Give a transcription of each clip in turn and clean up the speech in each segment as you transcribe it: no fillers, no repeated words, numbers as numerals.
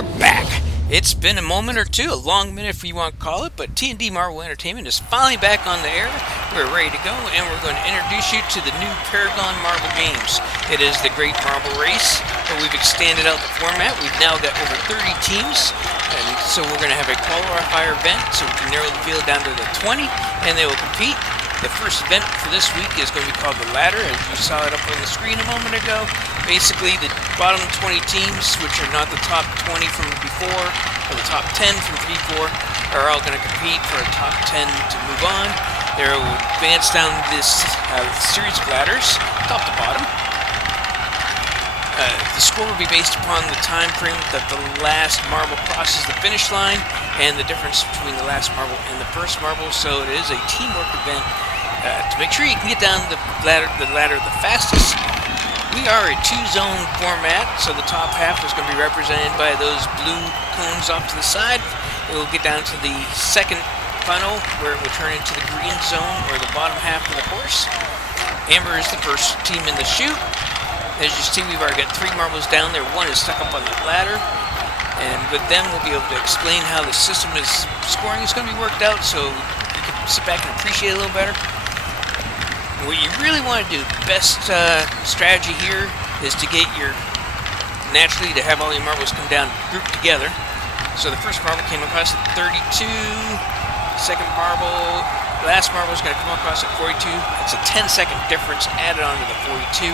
we're back. It's been a moment or two, a long minute if you want to call it, but T&D Marble Entertainment is finally back on the air. We're ready to go, and we're going to introduce you to the new Paragon Marble Games. It is the Great Marble Race, but we've extended out the format. We've now got over 30 teams, and so we're going to have a qualifier event, so we can narrow the field down to the 20, and they will compete. The first event for this week is going to be called the Ladder, as you saw it up on the screen a moment ago. Basically, the bottom 20 teams, which are not the top 20 from before, or the top 10 from before, are all going to compete for a top 10 to move on. They will advance down this series of ladders, top to bottom. The score will be based upon the time frame that the last marble crosses the finish line, and the difference between the last marble and the first marble, so it is a teamwork event. To make sure you can get down the ladder the fastest, we are a two-zone format, so the top half is going to be represented by those blue cones off to the side. It will get down to the second funnel, where it will turn into the green zone, or the bottom half of the course. Amber is the first team in the chute. As you see, we've already got 3 marbles down there. 1 is stuck up on the ladder, and with them we'll be able to explain how the system is scoring is going to be worked out, so you can sit back and appreciate it a little better. What you really want to do, the best strategy here is to get naturally to have all your marbles come down grouped together. So the first marble came across at 32, second marble, last marble is going to come across at 42. It's a 10-second difference added onto the 42.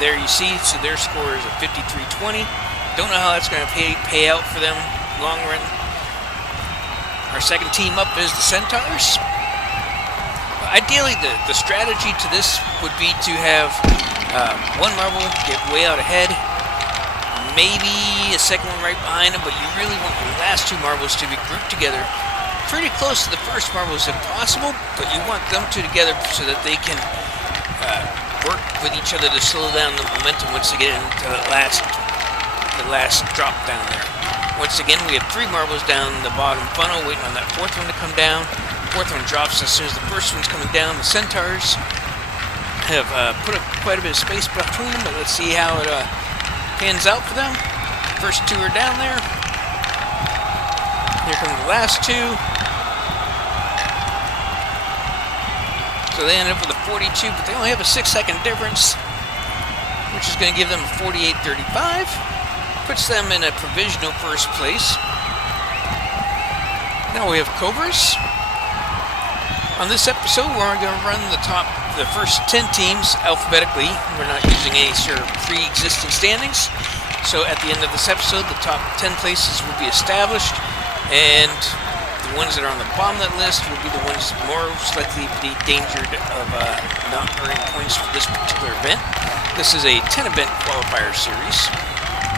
There you see, so their score is a 53-20. Don't know how that's going to pay out for them long run. Our second team up is the Centaurs. Ideally, the strategy to this would be to have one marble get way out ahead, maybe a second one right behind them, but you really want your last 2 marbles to be grouped together pretty close to the first marbles if possible, but you want them 2 together so that they can work with each other to slow down the momentum once they get into the last drop down there. Once again, we have 3 marbles down the bottom funnel, waiting on that 4th one to come down. 4th one drops as soon as the first one's coming down. The Centaurs have put quite a bit of space between them, but let's see how it pans out for them. First 2 are down there. Here come the last 2. So they end up with a 42, but they only have a 6-second difference, which is going to give them a 48-35. Puts them in a provisional first place. Now we have Cobras. On this episode, we're going to run the first 10 teams alphabetically. We're not using any sort of pre-existing standings. So at the end of this episode, the top 10 places will be established, and the ones that are on the bottom of that list will be the ones most likely to be endangered of not earning points for this particular event. This is a 10-event qualifier series,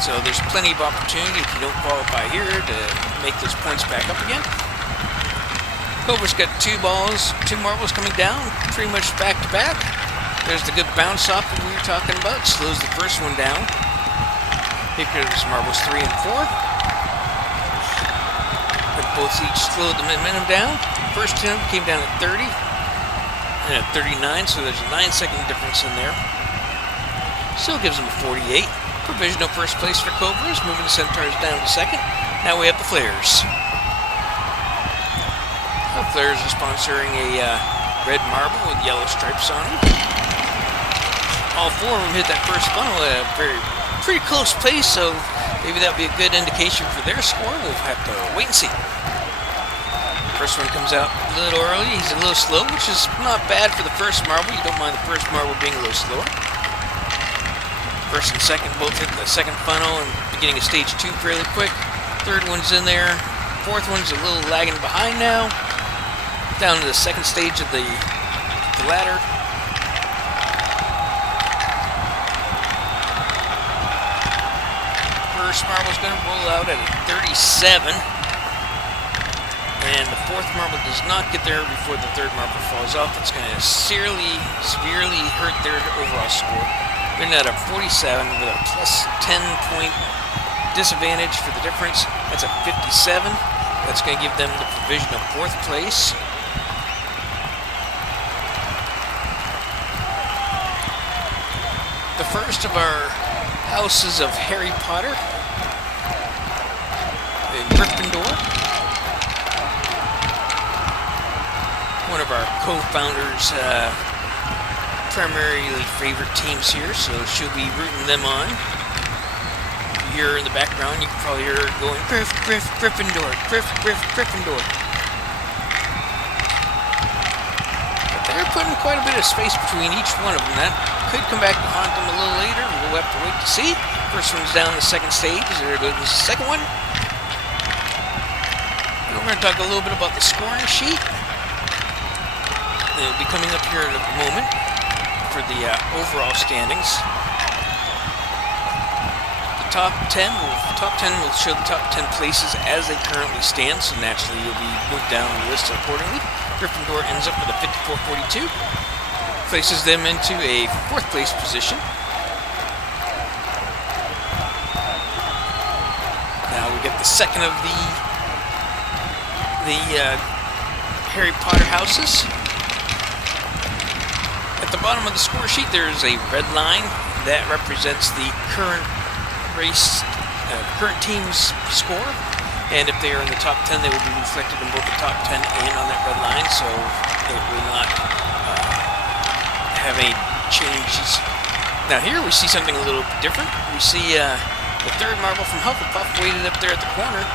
so there's plenty of opportunity if you don't qualify here to make those points back up again. Cobra's got 2 marbles coming down, pretty much back to back. There's the good bounce off that we were talking about, slows the first one down. Here comes marbles 3 and 4. But both each slowed the momentum down. First 10 came down at 30 and at 39, so there's a 9-second difference in there. Still gives them a 48. Provisional first place for Cobras, moving the Centaurs down to second. Now we have the Flares. The Flares are sponsoring a red marble with yellow stripes on them. All 4 of them hit that first funnel at a pretty close pace, so maybe that'll be a good indication for their score. We'll have to wait and see. First one comes out a little early. He's a little slow, which is not bad for the first marble. You don't mind the first marble being a little slower. First and second both hit the second funnel and beginning of stage 2 fairly quick. Third one's in there. 4th one's a little lagging behind now. Down to the second stage of the ladder. First marble's going to roll out at a 37. And the 4th marble does not get there before the 3rd marble falls off. It's going to severely hurt their overall score. They're at a 47 with a plus 10-point disadvantage for the difference. That's a 57. That's going to give them the provisional 4th place. The first of our houses of Harry Potter Gryffindor. One of our co-founders' primarily favorite teams here, so she'll be rooting them on. Here in the background, you can probably hear her going, Gryffindor, Gryffindor. But they're putting quite a bit of space between each one of them. That could come back to haunt them a little later. We'll have to wait to see. First one's down the second stage. There goes the second one. And we're going to talk a little bit about the scoring sheet. It'll be coming up here in a moment for the overall standings. Top 10 will show the top 10 places as they currently stand, so naturally you'll be moved down the list accordingly. Gryffindor ends up with a 54-42, places them into a 4th place position. Now we get the second of the Harry Potter houses. At the bottom of the score sheet there is a red line that represents the current team's score, and if they are in the top 10, they will be reflected in both the top 10 and on that red line, so it will not have any changes. Now here we see something a little different. We see the 3rd marble from Hufflepuff weighted up there at the corner,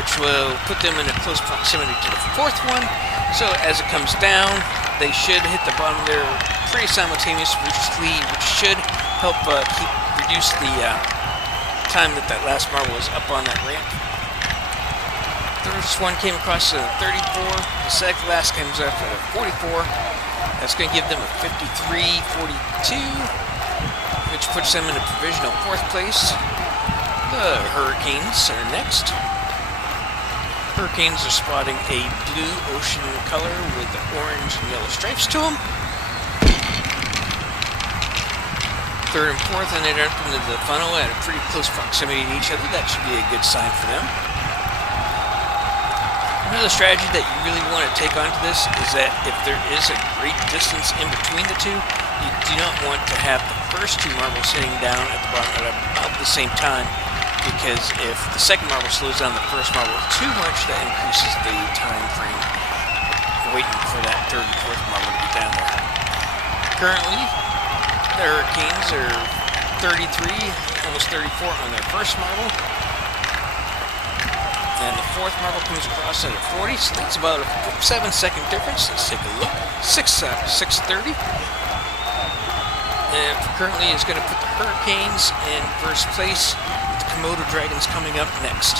which will put them in a close proximity to the 4th one, so as it comes down, they should hit the bottom there pretty simultaneously, which should help reduce the time that last marble is up on that ramp. First one came across at a 34, the second last comes up at a 44. That's going to give them a 53-42, which puts them in a provisional 4th place. The Hurricanes are next. Hurricanes are spotting a blue ocean color with orange and yellow stripes to them. 3rd and 4th, and they up into the funnel at a pretty close proximity to each other. That should be a good sign for them. Another strategy that you really want to take onto this is that if there is a great distance in between the two, you do not want to have the first 2 marbles sitting down at the bottom at about the same time, because if the second marble slows down the first marble too much, that increases the time frame waiting for that 3rd and 4th marble to get down there. Currently, the Hurricanes are 33, almost 34 on their first marble. And the 4th marble comes across at a 40, so that's about a 7-second difference. Let's take a look. 6:30. And currently is going to put the Hurricanes in 1st place, with the Komodo Dragons coming up next.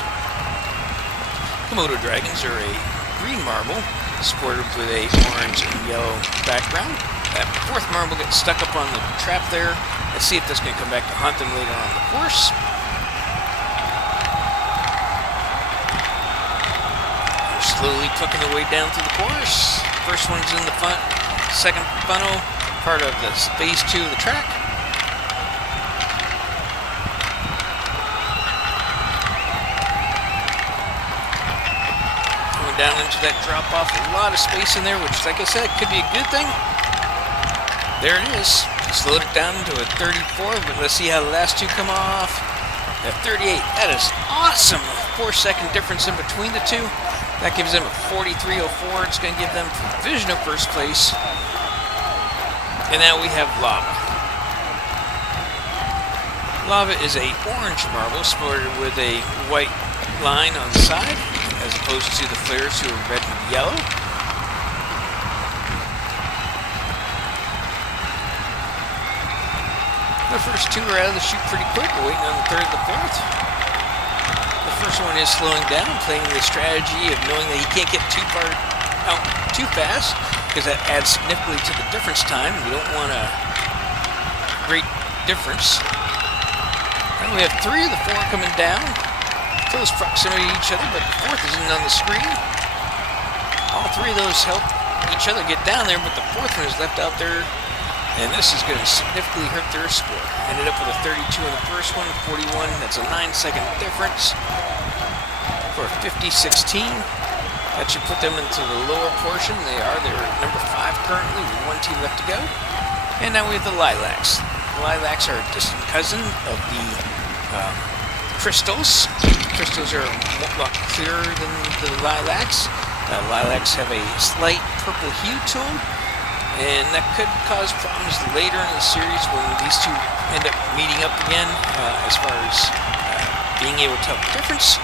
Komodo Dragons are a green marble, supported with a orange and yellow background. That 4th marble gets stuck up on the trap there. Let's see if that's going to come back to haunt them later on the course. They're slowly plucking their way down through the course. First one's in the front, second funnel, part of the phase 2 of the track. Going down into that drop off, a lot of space in there, which, like I said, could be a good thing. There it is. Slowed it down to a 34, but let's see how the last 2 come off. At 38. That is awesome. A 4-second difference in between the 2. That gives them a 43.04. It's going to give them provisional 1st place. And now we have Lava. Lava is a orange marble supported with a white line on the side, as opposed to the flares who are red and yellow. The first 2 are out of the chute pretty quick. We're waiting on the 3rd and the 4th. The first one is slowing down, playing the strategy of knowing that he can't get too far out too fast, because that adds significantly to the difference time. We don't want a great difference. And we have 3 of the 4 coming down. Close proximity to each other, but the 4th isn't on the screen. All 3 of those help each other get down there, but the 4th one is left out there. And this is going to significantly hurt their score. Ended up with a 32 in the first one, 41. That's a 9-second difference for 50-16. That should put them into the lower portion. They're number 5 currently, with 1 team left to go. And now we have the Lilacs. The Lilacs are a distant cousin of the Crystals. crystals are a lot clearer than the lilacs. Lilacs have a slight purple hue to them, and that could cause problems later in the series when these two end up meeting up again, as far as being able to tell the difference.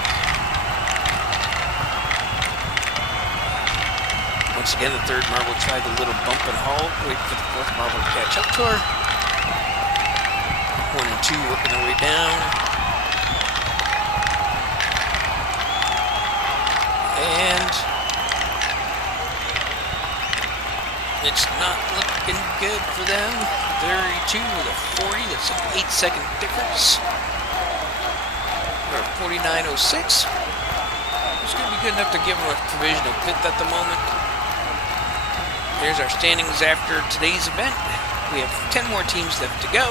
Once again, the third marble tried a little bump and haul, wait for the fourth marble to catch up to her. 1 and 2 working their way down. And it's not looking good for them. 32 with a 40, that's an 8-second difference. Or 49.06. It's going to be good enough to give them a provisional fifth at the moment. There's our standings after today's event. We have 10 more teams left to go.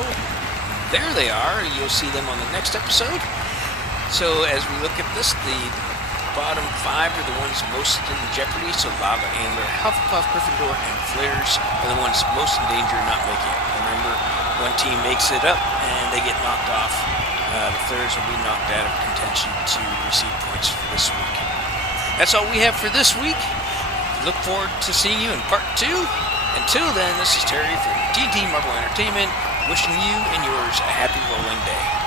There they are. You'll see them on the next episode. So as we look at this, the bottom 5 are the ones most in jeopardy. So Lava Antler, Hufflepuff, Gryffindor, and Flares are the ones most in danger of not making it. Remember, one team makes it up and they get knocked off. The Flares will be knocked out of contention to receive points for this week. That's all we have for this week. Look forward to seeing you in part 2. Until then, this is Terry from TNT Marble Entertainment, wishing you and yours a happy rolling day.